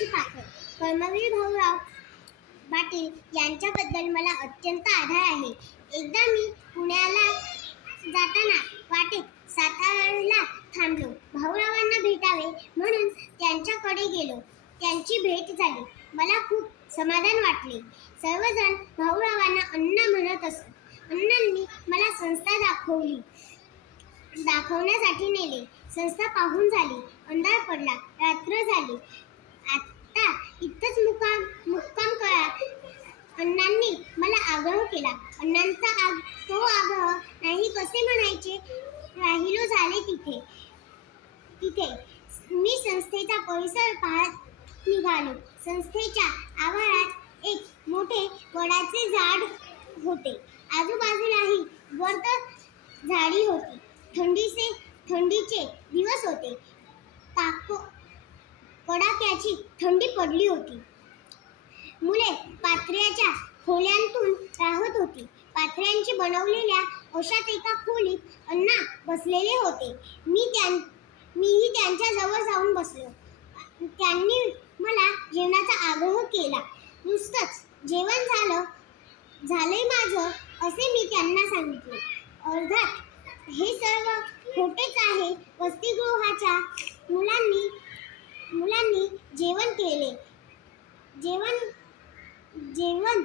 पाण्याची पाखर कर्मवीर भाऊराव पाटील यांच्याबद्दल मला अत्यंत आधार आहे. एकदा मी पुण्याला जाताना वाटेत साताऱ्याला थांबलो. भाऊरावांना भेटावे म्हणून त्यांच्याकडे गेलो. त्यांची भेट झाली. मला खूप समाधान वाटले. सर्वजण भाऊरावांना अण्णा म्हणत असत अण्णांनी मला संस्था दाखवली. दाखवण्यासाठी नेले. संस्था पाहून झाली. अंधार पडला. रात्र झाली. केला. अण्णांचा आग तो आग्रह नाही कसे म्हणायचे? राहिलो झाले तिथे. तिथे. मी संस्थेचा परिसर पाहत निघालो. संस्थेच्या आवारात एक मोठे वडाचे झाड होते. आजूबाजूलाही वर्त झाडी होती. थंडीचे थंडीचे दिवस होते. ताको कडाक्याची थंडी पडली होती. मुले पात्र्याच्या खोल्यांतून राहत बनवलेल्या अशात एका खोलीत अण्णा बसलेले होते. मी त्यां मीही त्यांच्या जवळ जाऊन बसलो. त्यांनी मला जेवणाचा आग्रह केला. नुसतंच जेवण झालं झालंय माझं असे मी त्यांना सांगितले. अर्थात हे सर्व खोटेच आहे. वसतिगृहाच्या मुलांनी मुलांनी जेवण केले. जेवण जेवण